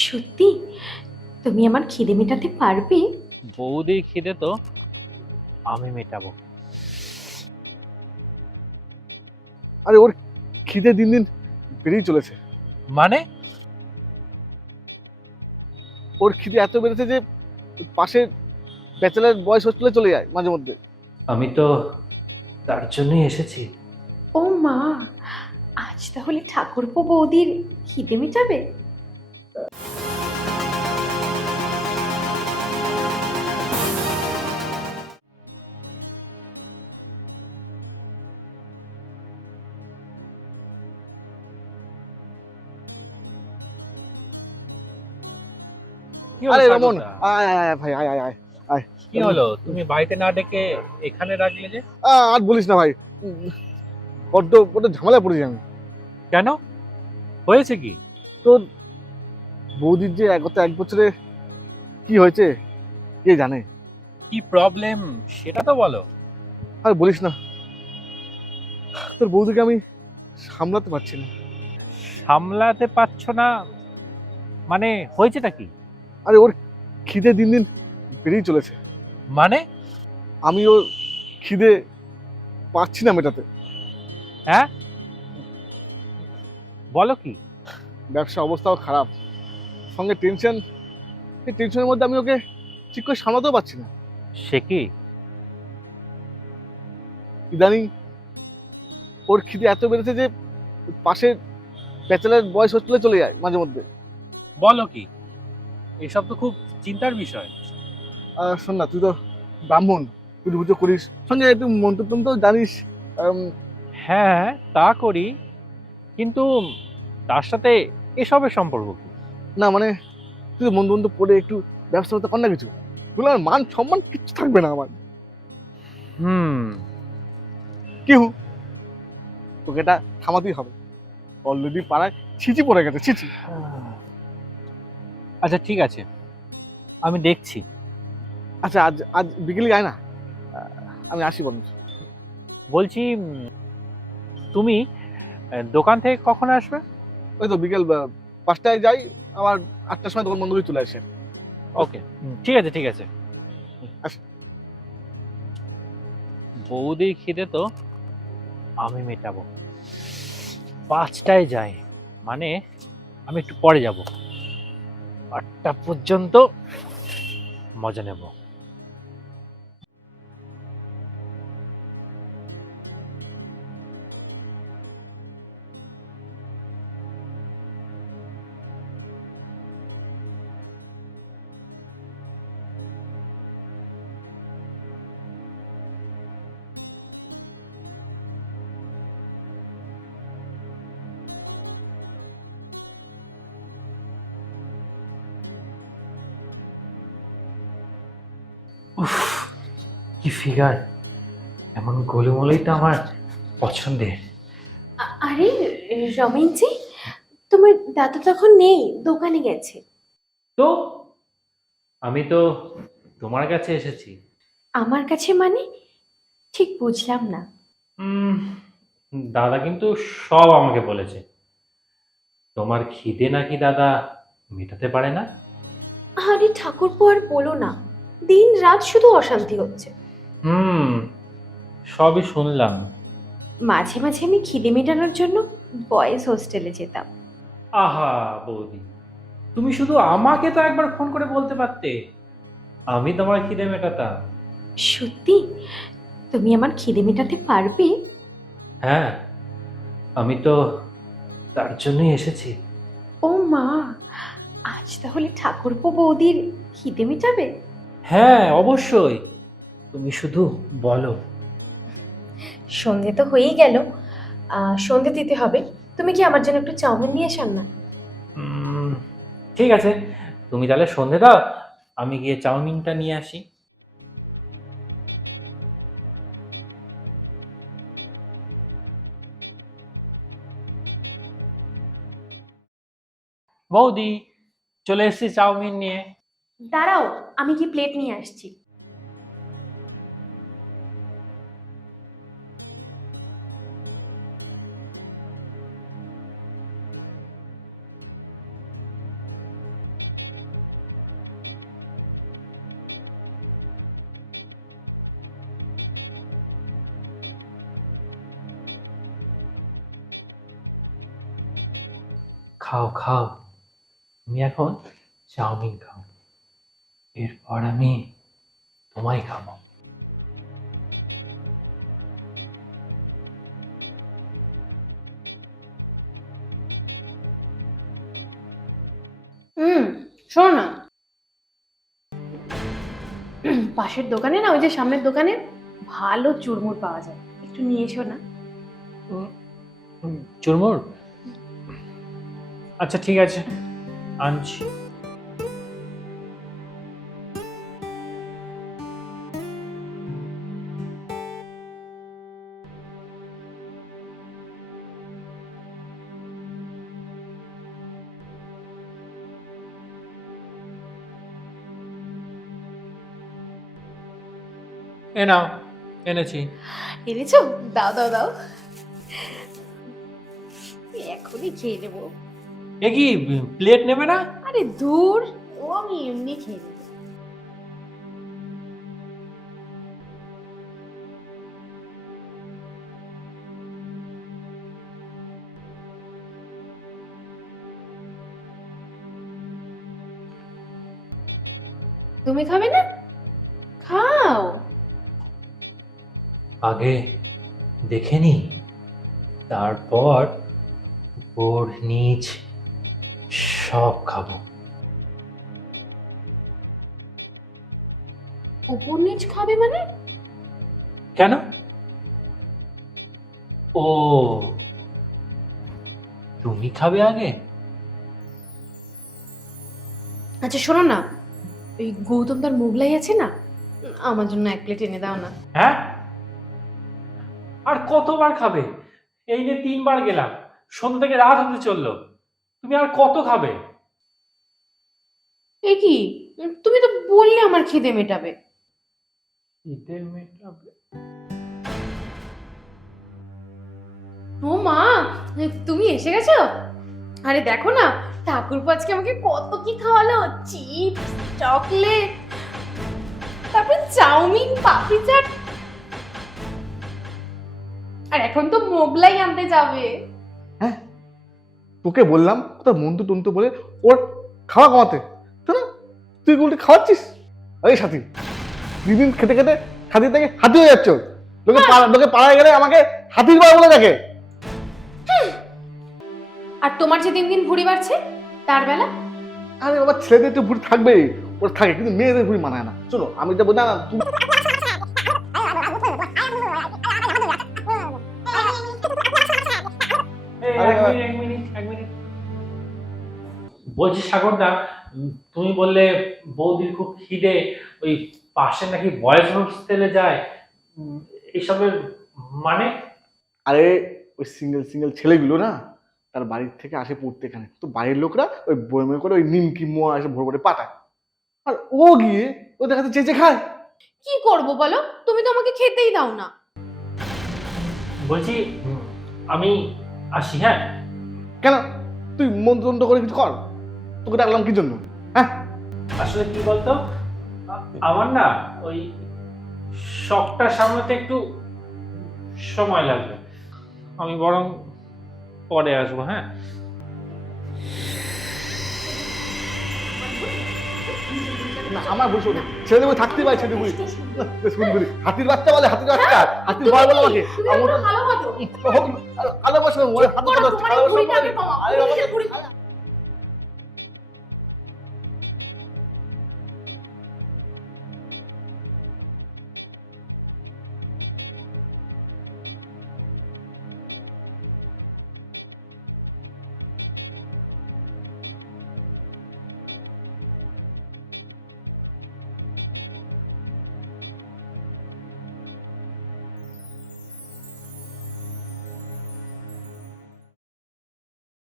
সত্যি? তুমি আমার খিদে মেটাতে পারবে? বৌদির খিদে তো আমি মেটাবো। আরে ওর খিদে দিন দিন বেড়েই চলেছে। মানে? ওর খিদে এত বেড়েছে যে পাশের ব্যাচেলার বয়েজ হোস্টেলে চলে যায় মাঝে মধ্যে। আমি তো তার জন্যই এসেছি। ও মা, আজ তাহলে ঠাকুরপো বৌদির খিদে মেটাবে? কি হলো আরে রমন, স্বাগতা? আয় আয় আয় ভাই, আয় আয় আয় আয়। কি হলো, তুমি বাড়িতে না ডেকে এখানে রাখলে যে? আর বলিস না ভাই, বড্ড বড্ড ঝামেলায় পড়েছি আমি। কেন, হয়েছে কি? তোর বৌদির যে গত এক বছরে কি হয়েছে কে জানে। কি প্রবলেম সেটা তো বলো। আর বলিস না, তোর বৌদিকে আমি সামলাতে পারছি না। সামলাতে পারছো না? মানে হয়েছেটা কি? আরে ওর খিদে দিন দিন বেড়েই চলেছে। মানে? আমি ওর খিদে পাচ্ছি না মেটাতে। হ্যাঁ, বলো কি? ব্যবসা অবস্থাও খারাপ, সঙ্গে টেনশন। এই টেনশনের মধ্যে আমি ওকে ঠিক করে সামলাতেও পারছি না। সে কি? ইদানিং ওর খিদে এত বেড়েছে যে পাশের ব্যাচেলার বয়েজ হোস্টেলে চলে যায় মাঝে মধ্যে। বলো কি? এসব তো খুব চিন্তার বিষয়। আর শোন না, তুই তো ব্রাহ্মণ, পুজো পুজো করিস, সঙ্গে একটু মন্ত্র তো জানিস। আম, হ্যাঁ, তা করি, কিন্তু তার সাথে এসবের সম্পর্ক কি? না মানে, তুই তো মন্ত্র মন্ত্র পড়ে একটু ব্যবস্থা করতে কর না কিছু। বলে আমার মান সম্মান কিচ্ছু থাকবে না আমার। হুম। কি হু, তোকে এটা থামাতেই হবে। অলরেডি পাড়ায় ছিচি পড়ে গেছে, ছিচি। আচ্ছা ঠিক আছে, আমি দেখছি। আচ্ছা আজ আজ বিকেলে যায় না, আমি আসি বরঞ্চ। বলছি, তুমি দোকান থেকে কখন আসবে? ওই তো বিকেল 5টায় যাই, আবার 8টার সময় দোকান বন্ধ করে চলে আসে। ওকে, ঠিক আছে ঠিক আছে। আসি। বৌদির খিদে তো আমি মেটাবো। 5টায় যাই মানে আমি একটু পরে যাব, 8টা পর্যন্ত মজা নেব। উফ, কি ফিগার! এমন গোলুমোলই তো আমার পছন্দের। আরে রমেনজি, তোমার দাদা তখন নেই, দোকানে গেছে। তো আমি তো তোমার কাছে এসেছি। আমার কাছে মানে? ঠিক বুঝলাম না। উম, দাদা কিন্তু সব আমাকে বলেছে। তোমার খিদে নাকি দাদা মেটাতে পারে না। আরে ঠাকুরপো আর বলো না, দিন রাত শুধু অশান্তি হচ্ছে। হুম, সবই শুনলাম। মাঝে মাঝে আমি খিদে মেটানোর জন্য বয়েজ হোস্টেলে যেতাম। আহা বৌদি, তুমি শুধু আমাকে তো একবার ফোন করে বলতে পারতে, আমি তোমার খিদে মেটাতাম। সত্যি? তুমি আমার খিদে মেটাতে পারবে? হ্যাঁ, আমি তো তার জন্যই এসেছি। ও মা, আজ তাহলে ঠাকুরপো বৌদির খিদে মেটাবে? হ্যাঁ অবশ্যই, তুমি শুধু বলো। সন্ধে তো হয়েই গেল, সন্ধে দিতে হবে। তুমি কি আমার জন্য একটু চাউমিন নিয়ে আসান না? উম, ঠিক আছে, তুমি তাহলে সন্ধে দাও, আমি গিয়ে চাউমিনটা নিয়ে আসি। বৌদি, চলে এসেছি চাউমিন নিয়ে। দাঁড়াও, আমি কি প্লেট নিয়ে আসছি। খাও খাও, তুমি এখন চাউমিন খাও, এরপর আমি তোমায় খাবো। শোনো না, পাশের দোকানে না, ওই যে সামনের দোকানে ভালো চুরমুর পাওয়া যায়, একটু নিয়ে এসো না। চুরমুর? আচ্ছা ঠিক আছে, আনছি। এ নাও, এনেছি। এনেছো? দাও দাও দাও, এখনই খেয়ে নেবো। এ কি প্লেট নেবে না? আরে দূর, ও আমি এমনি খেয়ে নেবো। তুমি খাবে না? খাও। আগে দেখে নি, তারপর উপর নিচ সব খাবো। উপর নিচ খাবে মানে? কেন? ও, তুমি খাবে আগে? আচ্ছা শোনো না, ওই গৌতম তার মোগলাই আছে না, আমার জন্য 1 প্লেট এনে দাও না। হ্যাঁ, আর কতবার খাবে? এই নিয়ে 3বার গেলাম, সন্ধ্যা থেকে রাত হতে চললো, তুমি আর কত খাবে? এ কি, তুমি তো বললে আমার খিদে মেটাবে। খিদে মেটাবে? ও মা, তুমি এসে গেছো? আরে দেখো না, ঠাকুরপো আজকে আমাকে কত কি খাওয়ালো, চিপস, চকলেট, তারপর চাউমিন, পাপড়ি চাট, আর এখন তো মোগলাই আনতে যাবে। হ্যাঁ, তোকে বললাম কোথাও মন্তু টন্তু বলে ওর খাওয়া কমাতে, তো না তুই উল্টে খাওয়াচ্ছিস। এই সাথী, দিন খেতে খেতে হাতি থেকে হাতি হয়ে যাচ্ছ। লোকে পাড়ায় গেলে আমাকে হাতির বাবা বলে দেখে। আর তোমার যে দিন দিন ভুঁড়ি বাড়ছে, তার বেলা? আরে বাবা, ছেলেদের একটু ভুঁড়ি থাকবে, ওর থাকে, কিন্তু মেয়েদের ভুঁড়ি মানায় না। চলো, আমি যাবো না, তুমি এক মিনিট। বলছি সাগরদা, তুমি বললে বৌদির খুব খিদে, ওই পাশে নাকি বয়েজ হোস্টেলে যায়, এইসবের মানে? আরে ওই সিঙ্গেল ছেলেগুলো না, তার বাড়ির থেকে আসে পড়তে এখানে, তো বাড়ির লোকরা ওই বইমে করে ওই নিমকি মোয়া এসে ভরে ভরে পাঠায়, আর ও গিয়ে ও দেখাতে চেঁচে খায়। কি করব বলো, তুমি তো আমাকে খেতেই দাও না। বলছি আমি আসি, হ্যাঁ? কেন? তুই মন্ত্র করে কিছু কর, তোকে ডাকলাম কি জন্য? হ্যাঁ, আসলে কি বলতো, আমার না ওই শখটা সামলাতে একটু সময় লাগবে, আমি বরং পরে আসবো, হ্যাঁ? না আমার বসে ছেলে বই থাকতেই পারে, ছেলে বই শুনবি হাতির বাচ্চা বলে, হাতির বাচ্চা, হাতির ভয় বলে আমাকে। ভালো ভালোবাসা, হাতির তোমার এই ভুঁড়িটা আগে কমাও, আরে কিসের ভুঁড়ি?